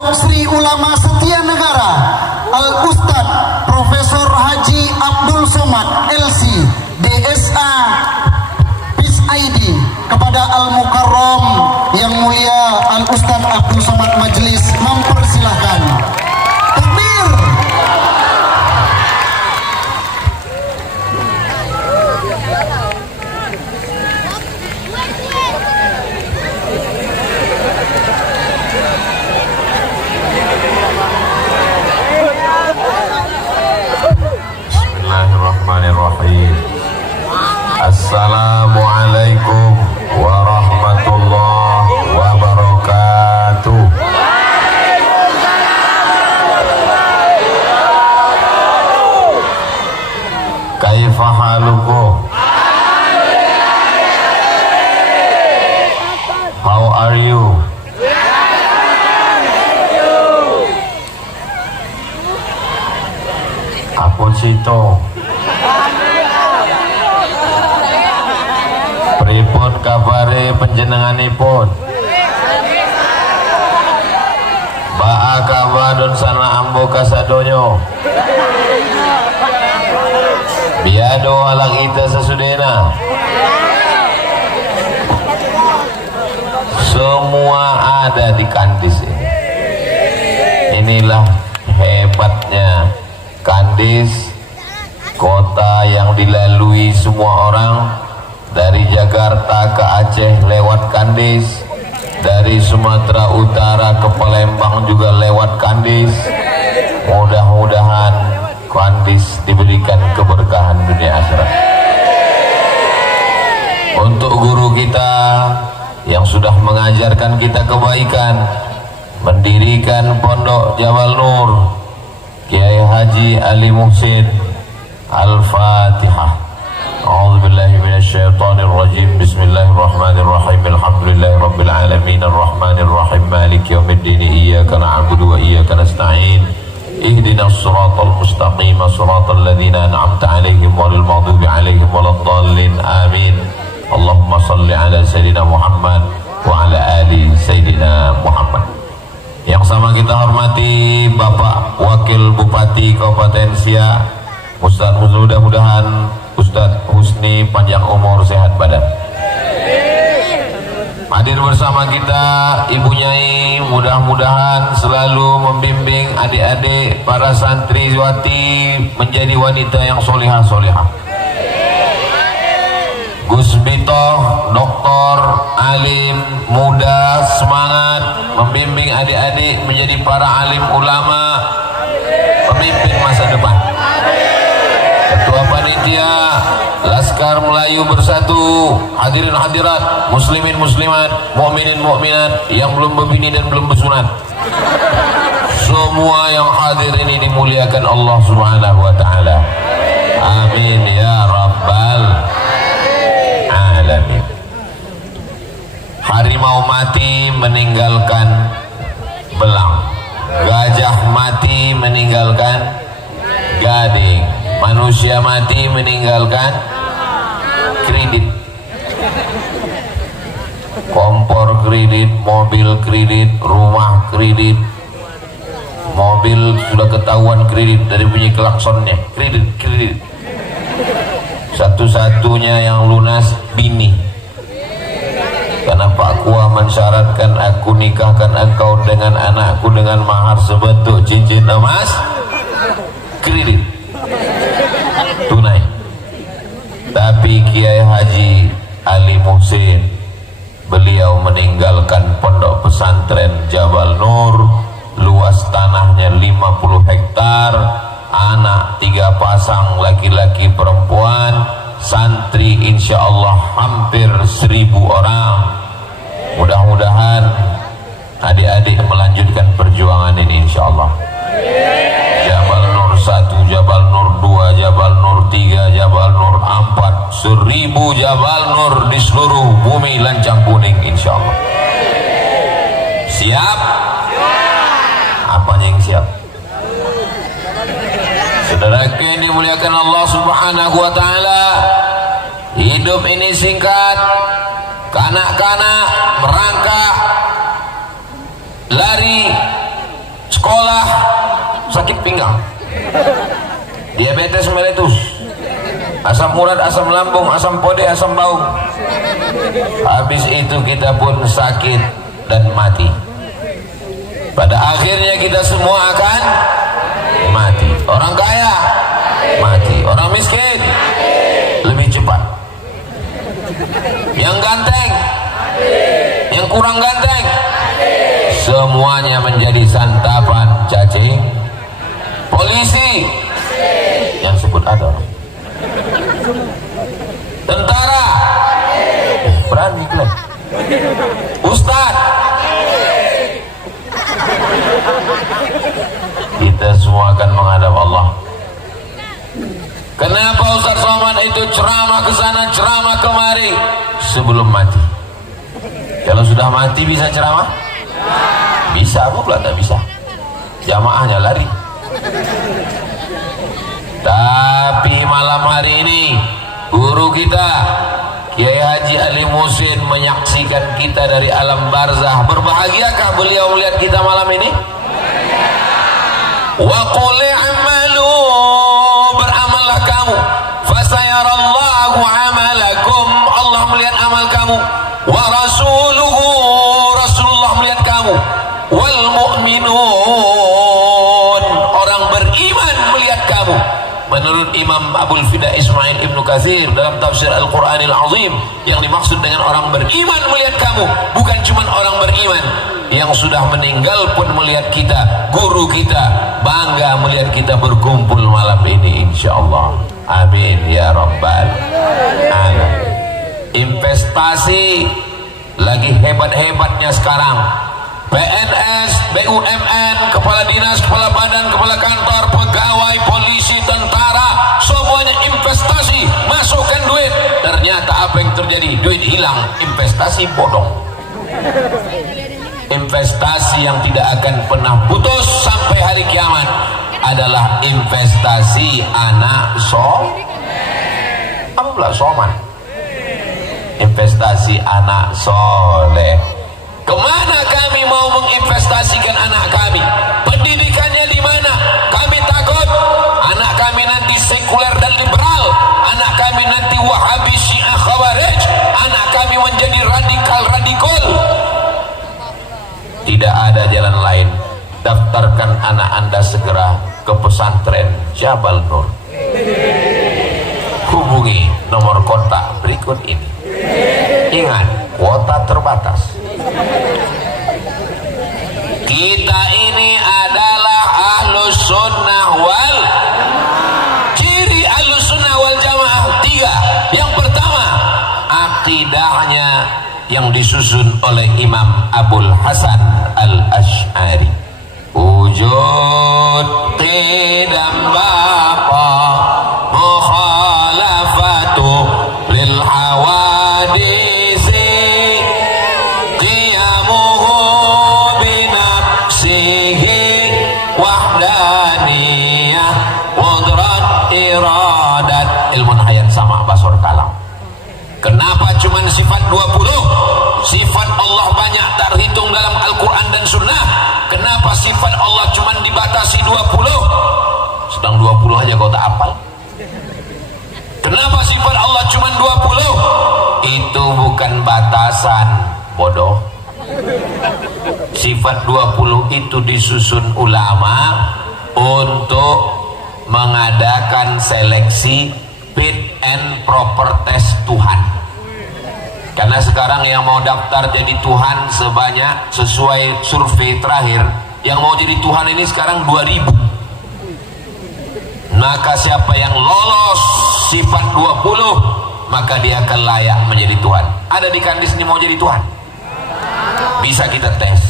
Sri Ulama Setia Negara Al-Ustadz Profesor Haji Abdul Somad LC DSA PIS-ID kepada Al-Mukarram yang mulia Al-Ustadz Abdul Somad Majelis mempersilahkan. Takbir. Bismillahirrahmanirrahim. Assalamualaikum warahmatullahi wabarakatuh. Kaifa halukum? How are you? Apa cito? Pripun kabare panjenenganipun? Ba'a kawadon sana ambo kasadonyo. Biado alang ita sesudena. Semua ada di Kandis ini. Inilah hebatnya Kandis, kota yang dilalui semua orang. Dari Jakarta ke Aceh lewat Kandis, dari Sumatera Utara ke Palembang juga lewat Kandis. Mudah-mudahan Kandis diberikan keberkahan dunia akhirat. Untuk guru kita yang sudah mengajarkan kita kebaikan, mendirikan Pondok Jabal Nur, Kiai Haji Ali Muhsin. Al-Fatihah. A'udzu billahi minasyaitonir rajim. Bismillahirrahmanirrahim. Alhamdulillahi rabbil alamin arrahmanir rahim maliki yaumiddin iyyaka na'budu wa iyyaka nasta'in ihdinas siratal mustaqim siratal ladzina an'amta 'alaihim ghairil maghdubi 'alaihim waladdallin amin. Allahumma shalli ala sayyidina Muhammad wa ala ali sayyidina Muhammad. Yang sama kita hormati Bapak Wakil Bupati Kabupaten Siak, Ustadz, mudah-mudahan Ustadz Husni panjang umur sehat badan. Hadir bersama kita Ibu Nyai, mudah-mudahan selalu membimbing adik-adik para santriwati menjadi wanita yang solihah-solihah. Gus Bito, doktor, alim, muda, semangat membimbing adik-adik menjadi para alim ulama, pemimpin masa depan. Ketua Panitia Laskar Melayu Bersatu, hadirin hadirat, muslimin muslimat, mukminin mukminat yang belum berbini dan belum bersunat. Semua yang hadir ini dimuliakan Allah Subhanahu wa taala. Amin ya rabbal alamin. Harimau mati meninggalkan belang, gajah mati meninggalkan gading, manusia mati meninggalkan kredit, kompor kredit, mobil kredit, rumah kredit. Mobil sudah ketahuan kredit dari bunyi klaksonnya, kredit. Satu-satunya yang lunas bini, karena Pak Kua mensyaratkan aku nikahkan engkau dengan anakku dengan mahar sebentuk cincin emas, kredit tunai. Tapi Kiai Haji Ali Muhsin, beliau meninggalkan pondok pesantren Jabal Nur, luas tanahnya 50 hektar, anak 3 pasang laki-laki perempuan, santri insya Allah hampir 1000 orang. Mudah-mudahan adik-adik melanjutkan perjuangan ini insya Allah. Jabal Nur 1, Jabal Nur 2, Jabal Nur 3, Jabal Nur 4, 1000 Jabal Nur di seluruh bumi lancang kuning insya Allah. Siap? Apanya yang siap? Saudara yang dimuliakan Allah Subhanahu wa taala, hidup ini singkat, kanak-kanak merangkak lari sekolah sakit pinggang, diabetes meletus, asam urat, asam lambung, asam pode, asam bau. Habis itu kita pun sakit dan mati. Pada akhirnya kita semua akan mati. Orang kaya mati, orang miskin lebih cepat. Yang ganteng, yang kurang ganteng, semuanya menjadi santapan cacing. Polisi yang sebut ada orang. Tentara berani klaim. Ustaz, kita semua akan menghadap Allah. Kenapa Ustaz Somad itu ceramah ke sana, ceramah kemari sebelum mati? Kalau sudah mati bisa ceramah? Bisa, apa pula tak bisa? Jamaahnya lari. Tapi malam hari ini guru kita Kiai Haji Ali Musin menyaksikan kita dari alam barzah. Berbahagiakah beliau melihat kita malam ini? Wa qul i'malu, beramallah kamu, fasayarallahu amalakum, Allah melihat amal kamu, wa rasuluhu, Rasulullah melihat kamu, wal mu'minun, orang beriman melihat kamu. Menurut Imam Abul Fida Ismail Ibnu Katsir dalam tafsir Al-Quranil Azim, yang dimaksud dengan orang beriman melihat kamu bukan cuma orang beriman, yang sudah meninggal pun melihat kita. Guru kita bangga melihat kita berkumpul malam ini, insyaallah. Amin ya rabbal alamin. Investasi lagi hebat-hebatnya sekarang. PNS, BUMN, kepala dinas, kepala badan, kepala kantor, pegawai, polisi, tentara, semuanya investasi, masukkan duit. Ternyata apa yang terjadi? Duit hilang, investasi bodong. Investasi yang tidak akan pernah putus sampai hari kiamat adalah investasi anak apa pula soman? Investasi anak soleh. Kemana kami mau menginvestasikan anak kami? Pendidikannya di mana? Kami takut anak kami nanti sekuler dan liberal, anak kami nanti Wahabi, Syiah, Khawarij, anak kami menjadi radikal. Tidak ada jalan lain. Daftarkan anak Anda segera ke pesantren Jabal Nur. Hubungi nomor kontak berikut ini. Ingat, kuota terbatas. Kita ini adalah Ahlus Sunnah wal ciri Ahlus Sunnah wal Jamaah 3. Yang pertama, akidahnya yang disusun oleh Imam Abul Hasan Al-Asy'ari. Wujud qidam baqa mukhalafatu lil hawadisi qiyamuhu binafsihi wahdaniyah qudrat iradat. Ilmu hayat sama basur kalam. Kenapa cuma sifat 20? Sifat Allah banyak terhitung dalam Al-Quran dan Sunnah. Kenapa sifat Allah cuma dibatasi 20? Sedang 20 aja kau tak hafal. Kenapa sifat Allah cuma 20? Itu bukan batasan, bodoh. Sifat 20 itu disusun ulama untuk mengadakan seleksi fit and proper test Tuhan. Karena sekarang yang mau daftar jadi Tuhan sebanyak, sesuai survei terakhir, yang mau jadi Tuhan ini sekarang 2000. Maka siapa yang lolos sifat 20, maka dia akan layak menjadi Tuhan. Ada di kandis ini mau jadi Tuhan? Bisa kita tes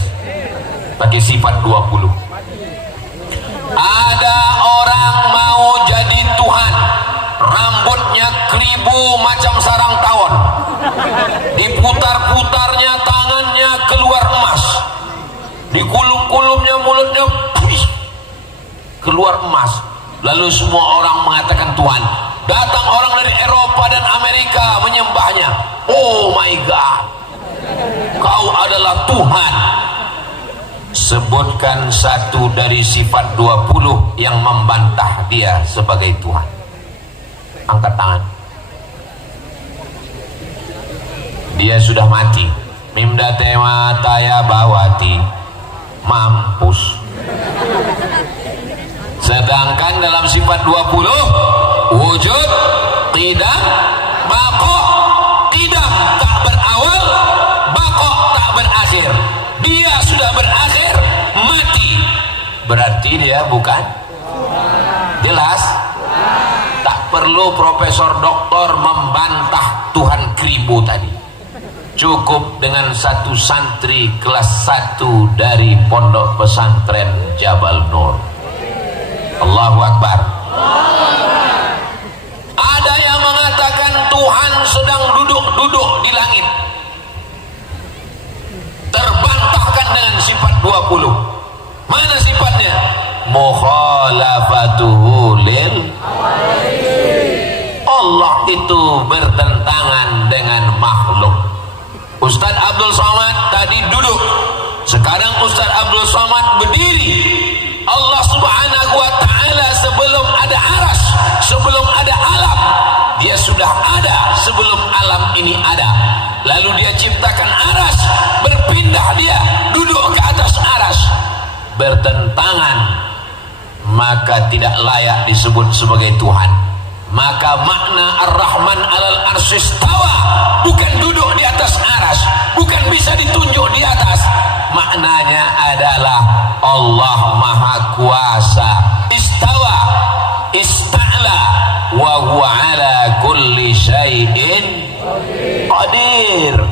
pakai sifat 20. Ada orang mau jadi Tuhan, rambutnya keribu macam sarang tawon, diputar-putarnya tangannya keluar emas, dikulum-kulumnya mulutnya keluar emas, lalu semua orang mengatakan Tuhan. Datang orang dari Eropa dan Amerika menyembahnya. Oh my God, kau adalah Tuhan. sebutkan satu dari sifat 20 yang membantah dia sebagai Tuhan. Angkat tangan. Dia sudah mati. Mimda tema taya bawati, mampus. Sedangkan dalam sifat 20, wujud, qidam, baqa, qidam tak berawal, baqa tak berakhir. Dia sudah berakhir, mati. Berarti dia bukan? Jelas? Tak perlu profesor doktor membantah Tuhan Kribo tadi. Cukup dengan satu santri kelas 1 dari pondok pesantren Jabal Nur. Allahu Akbar. Ada yang mengatakan Tuhan sedang duduk-duduk di langit. Terbantahkan dengan sifat 20. Mana sifatnya? Mukhalafatuhu lil Allah itu bertentangan dengan makhluk. Ustaz Abdul Somad tadi duduk, sekarang Ustaz Abdul Somad berdiri. Allah Subhanahu wa ta'ala sebelum ada aras, sebelum ada alam, dia sudah ada sebelum alam ini ada. Lalu dia ciptakan aras, berpindah dia duduk ke atas aras. Bertentangan, maka tidak layak disebut sebagai Tuhan. Maka makna Ar-Rahman alal arsyistawa bukan duduk di atas aras, bukan bisa ditunjuk di atas. Maknanya adalah Allah Maha Kuasa. Istawa, ista'la, wa huwa ala kulli syai'in qadir.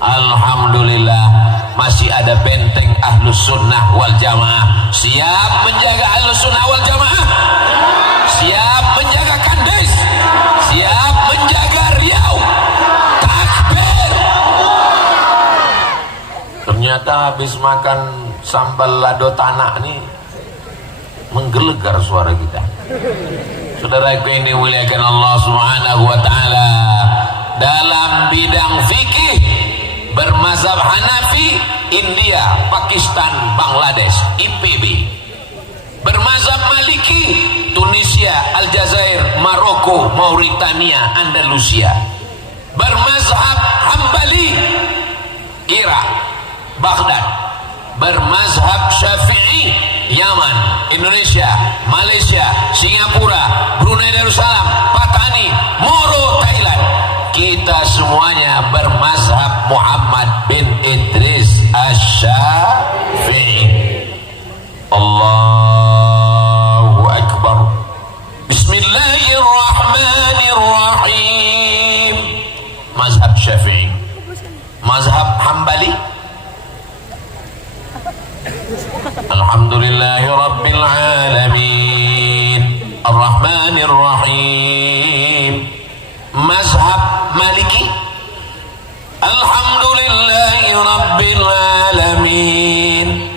Alhamdulillah, masih ada benteng Ahlus Sunnah wal Jamaah. Siap menjaga Ahlus Sunnah wal Jamaah? Siap menjaga Kandes? Siap menjaga Riau? Takbir. Ternyata habis makan sambal lado tanah nih menggelegar suara kita. Saudaraku ini muliakan Allah Subhanahu wa ta'ala. Dalam bidang fikih bermazhab Hanafi, India, Pakistan, Bangladesh, IPB. Bermazhab Maliki, Tunisia, Aljazair, Maroko, Mauritania, Andalusia. Bermazhab Hambali, Irak, Baghdad. Bermazhab Syafi'i, Yaman, Indonesia, Malaysia, Singapura, Brunei Darussalam, Patani, Moro, Thailand. Kita semuanya bermazhab Muhammad bin Idris Asy-Syafi'i. Allahu Akbar. Bismillahirrahmanirrahim. Mazhab Syafi'i. Mazhab Hambali, Alhamdulillahi Rabbil Alamin, Ar-Rahmanir Rahim. Mazhab Maliki, Alhamdulillahi Rabbil Alamin.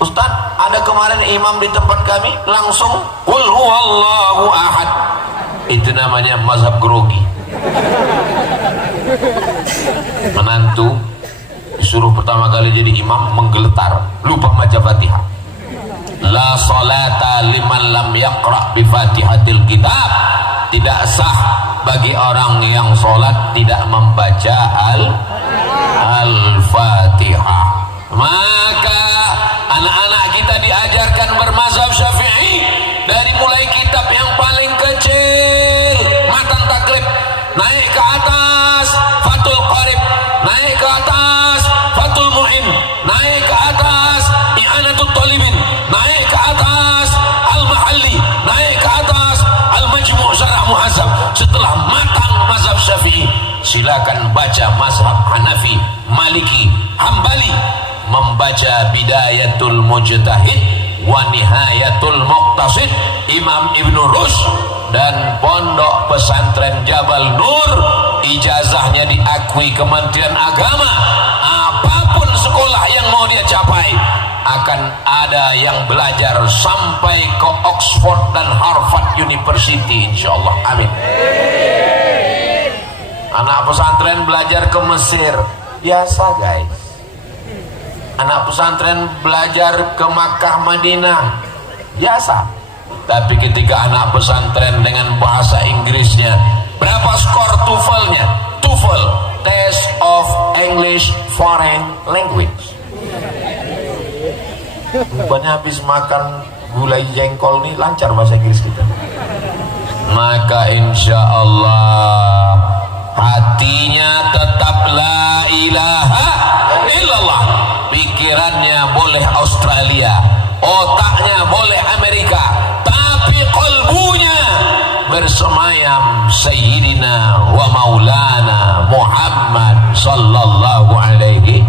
Ustaz, ada kemarin imam di tempat kami langsung Qul huwallahu ahad. Itu namanya mazhab grogi. Menantu disuruh pertama kali jadi imam menggeletar, lupa baca Fatihah. La salata liman lam yaqra bi Fatihatil kitab. Tidak sah bagi orang yang sholat tidak membaca Al-Fatihah. Maka anak-anak kita diajarkan bermazhab Syafi'i dari mulai kitab yang paling kecil, Matan Takrib, naik ke atas Fathul Qarib, naik ke atas Fathul Mu'in, naik ke atas I'anatul Talibin, naik ke atas Al-Mahalli, naik ke atas Al-Majmu' Syarah Muhazzab. Setelah matang mazhab Syafi'i, silakan baca mazhab Hanafi, Maliki, Hambali. Membaca Bidayatul Mujtahid wa Nihayatul Muqtasid Imam Ibnu Rushd dan Pondok Pesantren Jabal Nur, ijazahnya diakui Kementerian Agama. Apapun sekolah yang mau dia capai, akan ada yang belajar sampai ke Oxford dan Harvard University, insyaallah. Amin. Anak pesantren belajar ke Mesir, biasa guys. anak pesantren belajar ke Makkah Madinah biasa, tapi ketika anak pesantren dengan bahasa Inggrisnya, berapa skor TOEFL-nya? TOEFL, Test of English Foreign Language. Rupanya habis makan gulai jengkol nih lancar bahasa Inggris kita. Maka insya Allah hatinya tetap la ilaha illallah, pikirannya boleh Australia, otaknya boleh Amerika, tapi qalbunya bersemayam Sayyidina wa Maulana Muhammad sallallahu alaihi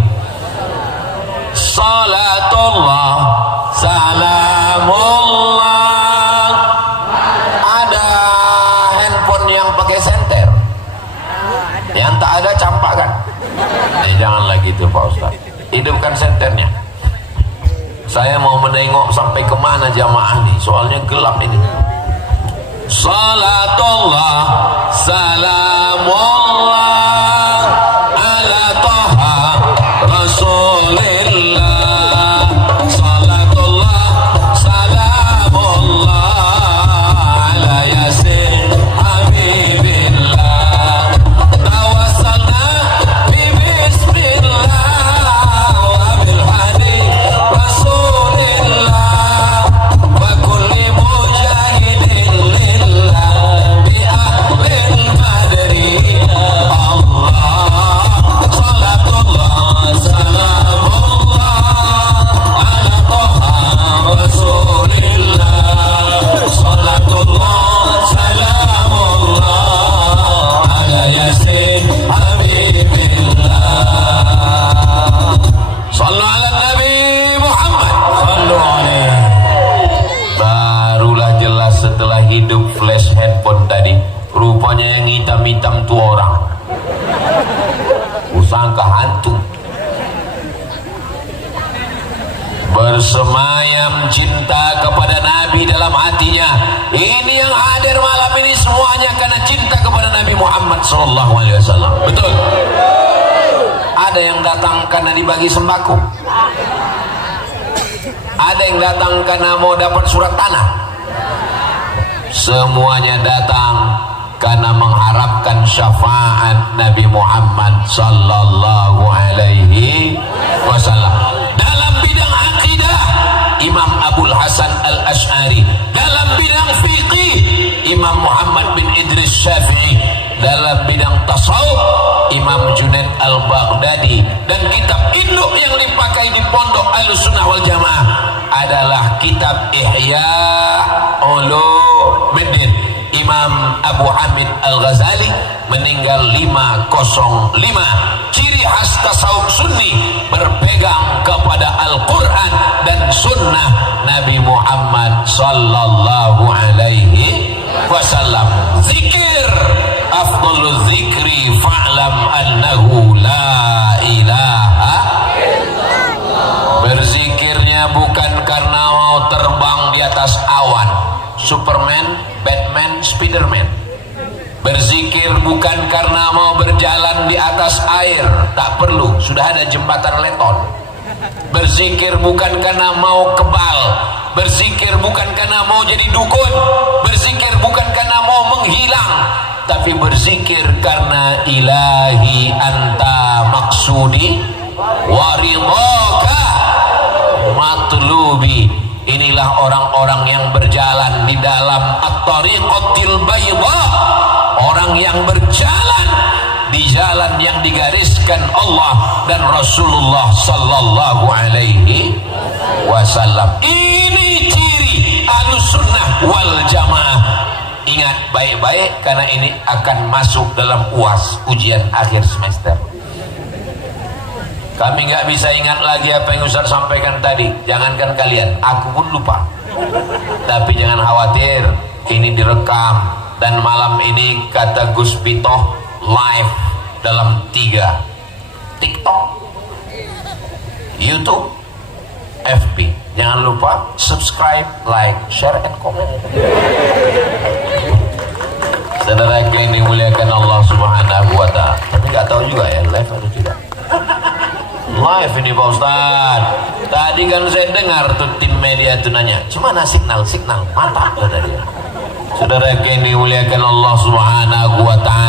salatullah salamullah. Ada handphone yang pakai senter, yang tak ada campakan. Janganlah gitu Pak Ustaz, hidupkan senternya. Saya mau menengok sampai kemana jamaah nih, soalnya gelap ini. Salatullah salamullah ala Taha Rasulillah. Salatullah salamullah ala Yasin Habibillah. Tawassalna bi bismillah wa bil hadith Rasulillah wa kulli mujahidin lillah bi ahlil badri. Allah salatullah salamullah ala Taha Rasulillah. Salatullah salamullah ala Yasin Habibillah. Sallu ala Nabi Muhammad. Sallu alaihi. Barulah jelas setelah hidup flash handphone tadi, rupanya yang hitam-hitam tu orang. Usangka hantu. Bersemayam cinta kepada Nabi dalam hatinya. Ini yang hadir malam ini semuanya karena cinta kepada Nabi Muhammad sallallahu alaihi wasallam. Betul? Ada yang datang karena dibagi sembako. Ada yang datang karena mau dapat surat tanah. Semuanya datang karena mengharapkan syafaat Nabi Muhammad sallallahu alaihi wasallam. Dalam bidang akidah, Imam Abul Hasan Al-Ash'ari. Dalam bidang fiqih, Imam Muhammad bin Idris Syafi'i. Dalam bidang tasawuf, Imam Junaid Al-Baghdadi. Dan kitab induk yang dipakai di pondok Ahlussunnah wal Jamaah adalah kitab Ihya Ulumuddin. Imam Abu Hamid Al-Ghazali meninggal 505. Ciri khas tasawuf sunni berpegang kepada Al-Quran dan sunnah Nabi Muhammad sallallahu alaihi wasallam. Zikir afdalul zikri fa'lam annahu la ilaha illallah. Berzikirnya bukan karena mau terbang di atas awan, Superman, Batman, Spiderman. Berzikir bukan karena mau berjalan di atas air, tak perlu, sudah ada jembatan Leton. Berzikir bukan karena mau kebal. Berzikir bukan karena mau jadi dukun. Berzikir bukan karena mau menghilang, tapi berzikir karena ilahi anta maksudi waridhaka matlubi. Inilah orang-orang yang berjalan di dalam at-tariqatil bayda, orang yang berjalan di jalan yang digariskan Allah dan Rasulullah sallallahu alaihi wasallam. Ini ciri Ahlussunnah wal Jamaah. Ingat baik-baik karena ini akan masuk dalam UAS, ujian akhir semester. Kami nggak bisa ingat lagi apa yang Ustaz sampaikan tadi. Jangankan kalian, aku pun lupa. Tapi jangan khawatir, ini direkam. Dan malam ini kata Gus Pitoh live dalam 3: TikTok, YouTube, FB. Jangan lupa subscribe, like, share, and comment. Saudara yang dimuliakan Allah Subhanahu wa Ta'ala. Tapi nggak tahu juga ya live atau tidak. live ini Pak Ustaz. Tadi kan saya dengar tuh tim media itu nanya, gimana signal mantap tadi. Saudara yang dimuliakan Allah Subhanahu wa taala.